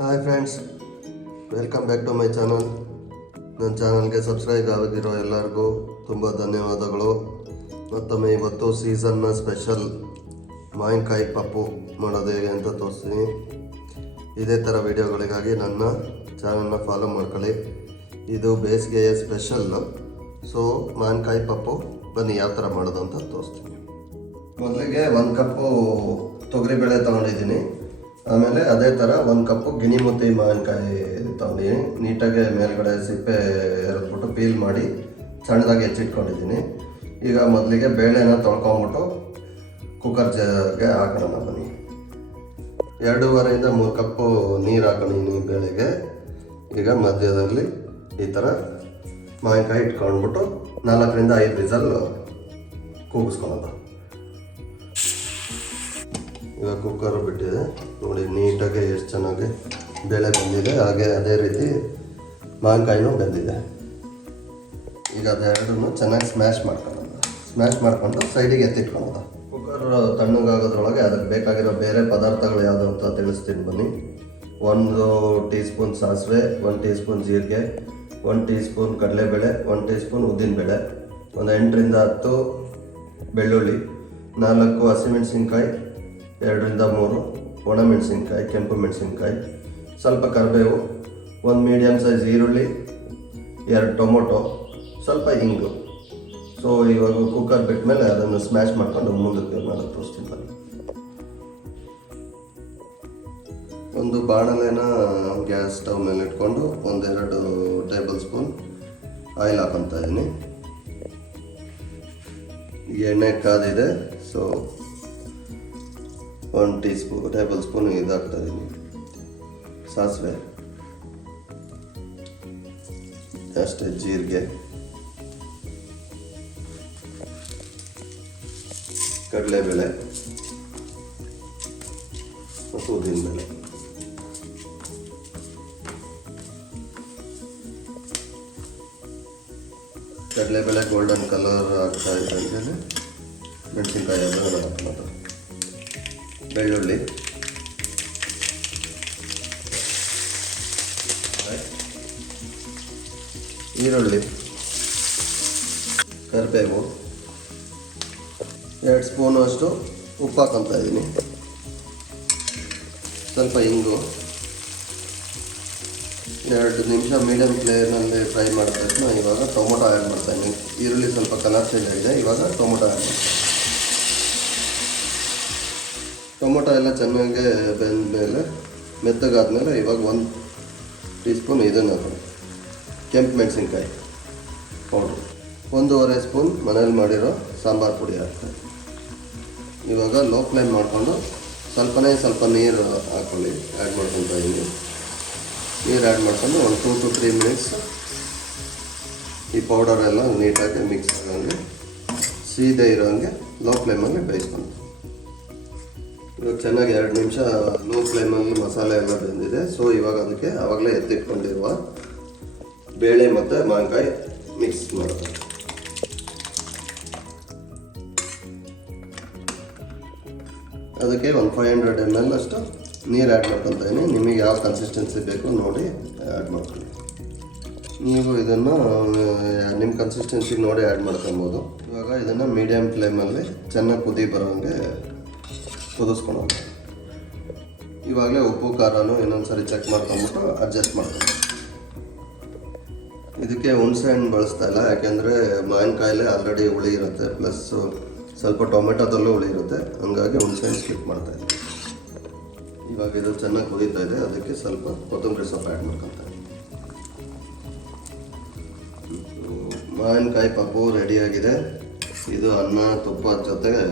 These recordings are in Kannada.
Hi friends, welcome back to my channel. ನನ್ನ ಚಾನಲ್ಗೆ ಸಬ್ಸ್ಕ್ರೈಬ್ ಆಗಿರೋ ಎಲ್ಲರಿಗೂ ತುಂಬ ಧನ್ಯವಾದಗಳು. ಮತ್ತೊಮ್ಮೆ ಇವತ್ತು ಸೀಸನ್ನ ಸ್ಪೆಷಲ್ ಮಾವಿನಕಾಯಿ ಪಪ್ಪು ಮಾಡೋದು ಹೇಗೆ ಅಂತ ತೋರಿಸ್ತೀನಿ. ಇದೇ ಥರ ವಿಡಿಯೋಗಳಿಗಾಗಿ ನನ್ನ ಚಾನಲ್ನ ಫಾಲೋ ಮಾಡ್ಕೊಳ್ಳಿ. ಇದು ಬೇಸಿಗೆಯ ಸ್ಪೆಷಲ್ಲು. ಸೊ ಮಾವಿನಕಾಯಿ ಪಪ್ಪು ಬನ್ನಿ ಯಾವ ಥರ ಮಾಡೋದು ಅಂತ ತೋರಿಸ್ತೀನಿ. ಮೊದಲಿಗೆ 1 ಕಪ್ಪು ತೊಗರಿಬೇಳೆ ತೊಗೊಂಡಿದ್ದೀನಿ. ಆಮೇಲೆ ಅದೇ ಥರ 1 ಕಪ್ಪು ಗಿಣಿಮುತ್ತಿ ಮಾವಿನಕಾಯಿ ತೊಗೊಂಡಿದ್ದೀನಿ. ನೀಟಾಗಿ ಮೇಲ್ಗಡೆ ಸಿಪ್ಪೆ ಎರೆದ್ಬಿಟ್ಟು ಪೀಲ್ ಮಾಡಿ ಸಣ್ಣದಾಗಿ ಹೆಚ್ಚಿಟ್ಕೊಂಡಿದ್ದೀನಿ. ಈಗ ಮೊದಲಿಗೆ ಬೇಳೆನ ತೊಳ್ಕೊಂಬಿಟ್ಟು ಕುಕ್ಕರ್ ಜಾಗೆ ಹಾಕೋಣ ಬನ್ನಿ. 2.5 3 ಕಪ್ಪು ನೀರು ಹಾಕೊಂಡಿದ್ದೀನಿ ಬೇಳೆಗೆ. ಈಗ ಮಧ್ಯದಲ್ಲಿ ಈ ಥರ ಮಾವಿನಕಾಯಿ ಇಟ್ಕೊಂಡ್ಬಿಟ್ಟು 4 ರಿಂದ 5 ವಿಸಲ್ ಕೂಗಿಸ್ಕೊಳ್ಳೋದು. ಇವಾಗ ಕುಕ್ಕರು ಬಿಟ್ಟಿದೆ ನೋಡಿ, ನೀಟಾಗಿ ಎಷ್ಟು ಚೆನ್ನಾಗಿ ಬೇಳೆ ಬೆಂದಿದೆ, ಹಾಗೆ ಅದೇ ರೀತಿ ಮಾವಿನಕಾಯಿನೂ ಬೆಂದಿದೆ. ಈಗ ಅದೆರಡನ್ನು ಚೆನ್ನಾಗಿ ಸ್ಮ್ಯಾಶ್ ಮಾಡ್ಕೊಂಡು ಸೈಡಿಗೆ ಎತ್ತಿಟ್ಕೊಳ್ಳೋದು. ಕುಕ್ಕರ್ ತಣ್ಣಗಾಗೋದ್ರೊಳಗೆ ಅದಕ್ಕೆ ಬೇಕಾಗಿರೋ ಬೇರೆ ಪದಾರ್ಥಗಳು ಯಾವುದು ಅಂತ ತಿಳಿಸ್ತೀನಿ ಬನ್ನಿ. 1 ಟೀ ಸ್ಪೂನ್ ಸಾಸಿವೆ, 1 ಟೀ ಸ್ಪೂನ್ ಜೀರಿಗೆ, 1 ಟೀ ಸ್ಪೂನ್ ಕಡಲೆಬೇಳೆ, 1 ಟೀ ಸ್ಪೂನ್ ಉದ್ದಿನಬೇಳೆ, ಒಂದು 8 ರಿಂದ 10 ಬೆಳ್ಳುಳ್ಳಿ, 4 ಹಸಿಮೆಣಸಿನ್ಕಾಯಿ, 2 ರಿಂದ 3 ಒಣಮೆಣಸಿನ್ಕಾಯಿ, ಕೆಂಪು ಮೆಣಸಿನ್ಕಾಯಿ, ಸ್ವಲ್ಪ ಕರಿಬೇವು, 1 ಮೀಡಿಯಮ್ ಸೈಜ್ ಈರುಳ್ಳಿ, 2 ಟೊಮೊಟೊ, ಸ್ವಲ್ಪ ಇಂಗು. ಸೊ ಇವಾಗ ಕುಕ್ಕರ್ ಬಿಟ್ಟ ಮೇಲೆ ಅದನ್ನು ಸ್ಮ್ಯಾಶ್ ಮಾಡ್ಕೊಂಡು ಮುಂದಕ್ಕೆ ಮಾಡೋದು ತೋರಿಸ್ತೀನಿ ಬನ್ನಿ. ಒಂದು ಬಾಣಲೆನ ಗ್ಯಾಸ್ ಸ್ಟವ್ ಮೇಲೆ ಇಟ್ಕೊಂಡು 1-2 ಟೇಬಲ್ ಸ್ಪೂನ್ ಆಯಿಲ್ ಹಾಕೊತಾ ಇದ್ದೀನಿ. ಎಣ್ಣೆ ಕಾದಿದೆ. ಸೊ 1 ಟೇಬಲ್ ಸ್ಪೂನ್ ಇದು ಹಾಕ್ತಾ ಇದ್ದೀನಿ ಸಾಸಿವೆ, ಅಷ್ಟೇ ಜೀರಿಗೆ, ಕಡಲೆಬೇಳೆ ಮತ್ತು ಉದ್ದಿನಬೇಳೆ. ಕಡಲೆಬೇಳೆ ಗೋಲ್ಡನ್ ಕಲರ್ ಆಗ್ತಾ ಇದೆ ಅಂತೇಳಿ ಮೆಣಸಿನ್ಕಾಯಿ ಅದನ್ನು ಹಾಕೋದು. ಬೆಳ್ಳುಳ್ಳಿ, ಈರುಳ್ಳಿ, ಕರಿಬೇವು, 2 ಸ್ಪೂನು ಅಷ್ಟು ಉಪ್ಪು ಹಾಕೊತಾ ಇದ್ದೀನಿ, ಸ್ವಲ್ಪ ಇಂಗು. 2 ನಿಮಿಷ ಮೀಡಿಯಮ್ ಫ್ಲೇಮ್ನಲ್ಲಿ ಫ್ರೈ ಮಾಡ್ತಾ ಇದ್ದೀನಿ. ಇವಾಗ ಟೊಮೊಟೊ ಆ್ಯಡ್ ಮಾಡ್ತಾ ಇದ್ದೀನಿ. ಈರುಳ್ಳಿ ಸ್ವಲ್ಪ ಕಲರ್ ಚೇಂಜ್ ಆಗಿದೆ. ಇವಾಗ ಟೊಮೊಟೊ ಆ್ಯಡ್ ಮಾಡ್ತೀನಿ. ಟೊಮೊಟೊ ಎಲ್ಲ ಚೆನ್ನಾಗಿ ಬೆಂದ ಮೇಲೆ ಮೆತ್ತಗಾದ್ಮೇಲೆ ಇವಾಗ 1 ಟೀ ಸ್ಪೂನ್ ಇದನ್ನು ಹಾಕೋದು, ಕೆಂಪು ಮೆಣಸಿನ್ಕಾಯಿ ಪೌಡ್ರು, 1.5 ಸ್ಪೂನ್ ಮನೇಲಿ ಮಾಡಿರೋ ಸಾಂಬಾರು ಪುಡಿ ಹಾಕ್ತಾರೆ. ಇವಾಗ ಲೋ ಫ್ಲೇಮ್ ಮಾಡಿಕೊಂಡು ಸ್ವಲ್ಪ ನೀರು ಹಾಕ್ಕೊಳ್ಳಿ. ಆ್ಯಡ್ ಮಾಡ್ಕೊತಾ ಇದ್ದೀನಿ. ನೀರು ಆ್ಯಡ್ ಮಾಡ್ಕೊಂಡು ಒಂದು 2 to 3 ಮಿನಿಟ್ಸ್ ಈ ಪೌಡರೆಲ್ಲ ನೀಟಾಗಿ ಮಿಕ್ಸ್ ಆಗೋಂಗೆ, ಸೀದೆ ಇರೋಂಗೆ ಲೋ ಫ್ಲೇಮಲ್ಲಿ ಬೇಯಿಸ್ಕೊಂಡು. ಇವಾಗ ಚೆನ್ನಾಗಿ 2 ನಿಮಿಷ ಲೋ ಫ್ಲೇಮಲ್ಲಿ ಮಸಾಲೆ ಎಲ್ಲ ಬೆಂದಿದೆ. ಸೊ ಇವಾಗ ಅದಕ್ಕೆ ಆವಾಗಲೇ ಎತ್ತಿಟ್ಕೊಂಡಿರುವ ಬೇಳೆ ಮತ್ತು ಮಾವಿನಕಾಯಿ ಮಿಕ್ಸ್ ಮಾಡೋದು. ಅದಕ್ಕೆ ಒಂದು 500 ml ಅಷ್ಟು ನೀರು ಆ್ಯಡ್ ಮಾಡ್ಕೊತಾ ಇದ್ದೀನಿ. ನಿಮಗೆ ಯಾವ ಕನ್ಸಿಸ್ಟೆನ್ಸಿ ಬೇಕು ನೋಡಿ ಆ್ಯಡ್ ಮಾಡ್ಕೊಳ್ಳಿ. ನೀವು ಇದನ್ನು ನಿಮ್ಮ ಕನ್ಸಿಸ್ಟೆನ್ಸಿಗೆ ನೋಡಿ ಆ್ಯಡ್ ಮಾಡ್ಕೊಬೋದು. ಇವಾಗ ಇದನ್ನು ಮೀಡಿಯಮ್ ಫ್ಲೇಮಲ್ಲಿ ಚೆನ್ನಾಗಿ ಕುದಿ ಬರೋಂಗೆ ಕುದಿಸ್ಕೊಳ್ಳೋಣ. ಇವಾಗಲೇ ಉಪ್ಪು ಖಾರನೂ ಇನ್ನೊಂದು ಸರಿ ಚೆಕ್ ಮಾಡ್ಕೊಂಬಿಟ್ಟು ಅಡ್ಜಸ್ಟ್ ಮಾಡ್ಕೊಂಡು. ಇದಕ್ಕೆ ಹುಣಸೆ ಹಣ್ಣು ಬಳಸ್ತಾ ಇಲ್ಲ, ಯಾಕೆಂದರೆ ಮಾವಿನಕಾಯಿಲೆ ಆಲ್ರೆಡಿ ಹುಳಿ ಇರುತ್ತೆ, ಪ್ಲಸ್ ಸ್ವಲ್ಪ ಟೊಮೆಟೊದಲ್ಲೂ ಹುಳಿ ಇರುತ್ತೆ, ಹಂಗಾಗಿ ಹುಣಸೆ ಹಣ್ಣು ಸ್ಕಿಪ್ ಮಾಡ್ತಾಯಿದ್ದೆ. ಇವಾಗ ಇದು ಚೆನ್ನಾಗಿ ಕುದೀತಾ ಇದೆ. ಅದಕ್ಕೆ ಸ್ವಲ್ಪ ಕೊತ್ತಂಬರಿ ಸೊಪ್ಪು ಆ್ಯಡ್ ಮಾಡ್ಕೊತಾರೆ. ಮಾವಿನಕಾಯಿ ಪಪ್ಪು ರೆಡಿಯಾಗಿದೆ. ಇದು ಅನ್ನ ತುಪ್ಪದ ಜೊತೆಗೆ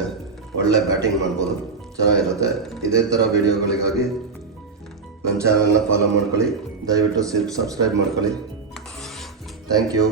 ಒಳ್ಳೆ ಬ್ಯಾಟಿಂಗ್ ಮಾಡ್ಬೋದು, ಚೆನ್ನಾಗಿರುತ್ತೆ. ಇದೇ ಥರ ವೀಡಿಯೋಗಳಿಗಾಗಿ ನನ್ನ ಚಾನಲ್ನ ಫಾಲೋ ಮಾಡ್ಕೊಳ್ಳಿ. ದಯವಿಟ್ಟು ಸಬ್ಸ್ಕ್ರೈಬ್ ಮಾಡ್ಕೊಳ್ಳಿ. Thank you.